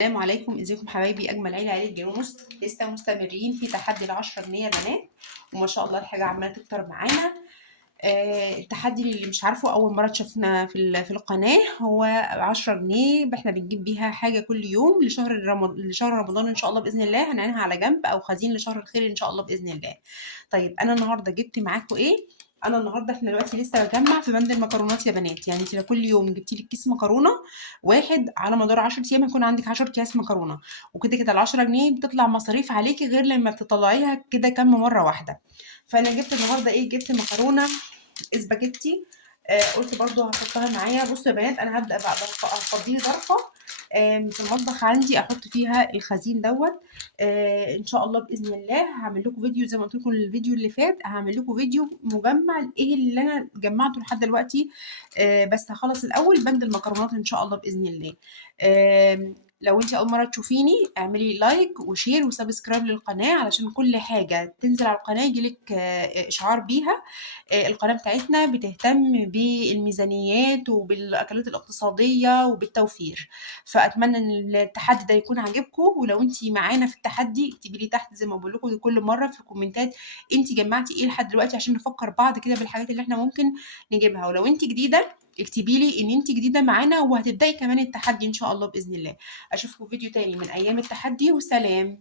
السلام عليكم، ازيكم حبايبي؟ اجمل عيله، عيله جاموس. لسه مستمرين في تحدي ال10 جنيه يا بنات، وما شاء الله الحاجه عماله تكتر معانا. التحدي اللي مش عارفه اول مره تشوفنا في القناه، هو 10 جنيه احنا بنجيب بيها حاجه كل يوم لشهر رمضان ان شاء الله باذن الله، هنعينها على جنب او خزين لشهر الخير ان شاء الله باذن الله. طيب انا النهارده جبت معاكم ايه؟ انا النهارده احنا دلوقتي لسه بجمع في بند المكرونات يا بنات. يعني انت لو كل يوم جبتي لك كيس مكرونه واحد على مدار 10 ايام هيكون عندك 10 اكياس مكرونه، وكده كده ال 10 جنيه بتطلع مصاريف عليكي غير لما بتطلعيها كده كام مره واحده. فانا جبت النهارده ايه؟ جبت مكرونه اسباجيتي. قلت برضو هحطها معايا. بصوا يا بنات، انا هبدا بقى هفضي لي ظرفه في المطبخ عندي احط فيها الخزين دوت. ان شاء الله باذن الله هعمل لكم فيديو زي ما قلت لكم الفيديو اللي فات، هعمل لكم فيديو مجمع ايه اللي انا جمعته لحد دلوقتي. بس هخلص الاول بند المكرونات ان شاء الله باذن الله. لو انت اول مره تشوفيني اعملي لايك وشير وسبسكرايب للقناه، علشان كل حاجه تنزل على القناه يجيلك اشعار بيها. القناة بتاعتنا بتهتم بالميزانيات وبالأكلات الاقتصادية وبالتوفير. فأتمنى إن التحدي ده يكون عاجبكم، ولو انتي معانا في التحدي اكتبي لي تحت زي ما بقول لكم كل مرة في الكومنتات انتي جمعتي ايه لحد دلوقتي، عشان نفكر بعض كده بالحاجات اللي احنا ممكن نجيبها. ولو انتي جديدة اكتبي لي ان انتي جديدة معانا وهتبدأي كمان التحدي ان شاء الله بإذن الله. اشوفكم فيديو تاني من ايام التحدي، وسلام.